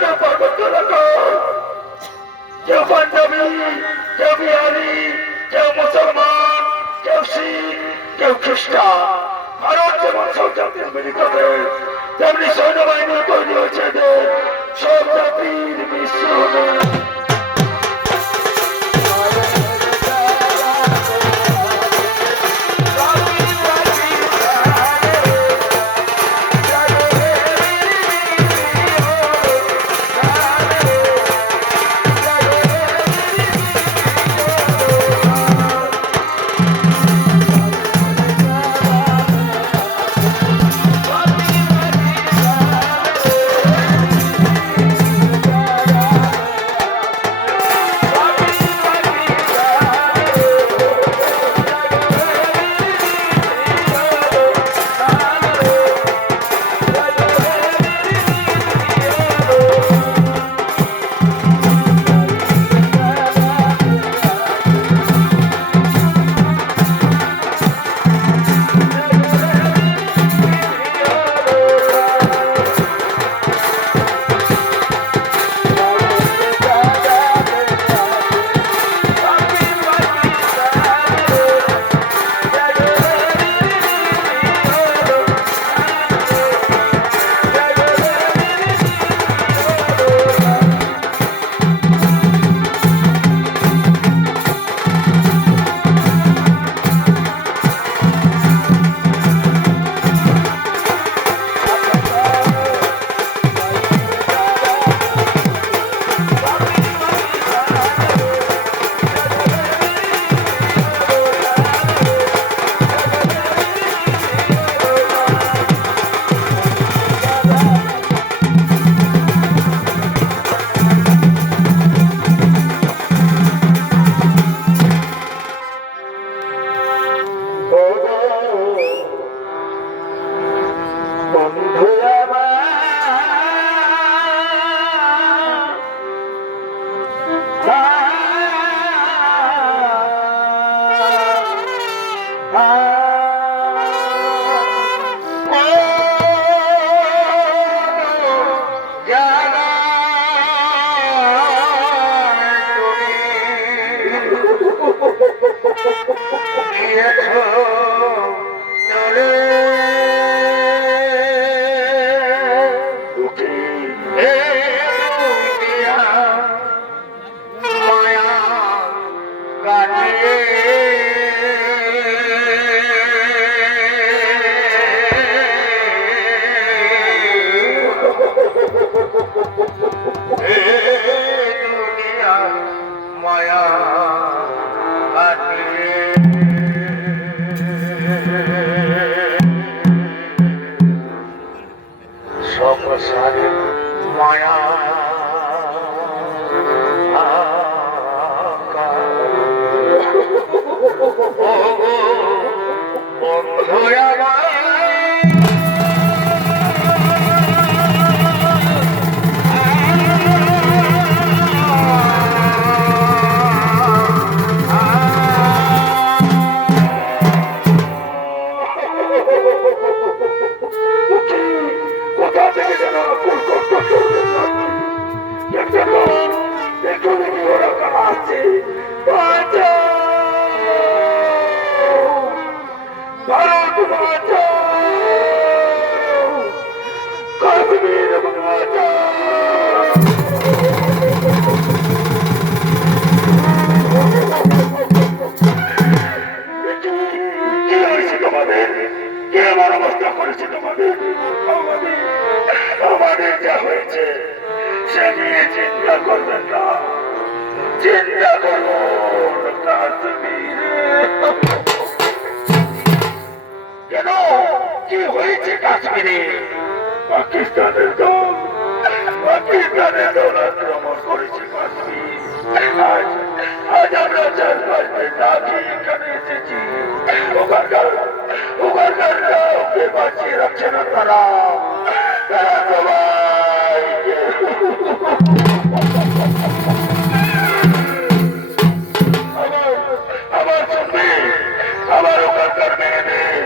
কেউ পার্বত্য এলাকা, কেউ পাঞ্জাবি, কেউ বিহারি, কেউ মুসলমান, কেউ শিখ, কেউ খ্রিস্টান। ভারত যেমন সব জাতির মিলিত দেশ, তেমনি সৈন্যবাহিনী তৈরি হয়েছে সব জাতির মিশ্রণে। আমাদের যা হয়েছে সে নিয়ে চিন্তা করবেন না, চিন্তা করুন কাশ্মীরে। কেন কি হয়েছে কাশ্মীরে? পাকিস্তানের দল আক্রমণ করেছে কাশ্মীর। আজ আমরা 4-5 দিন আগে এখানে এসেছি। ওখানকার ওকে বাঁচিয়ে রাখছে না তারা সবাই আবার শুনবে, আবার ওখানকার মেয়েদের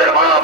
আমাদের মা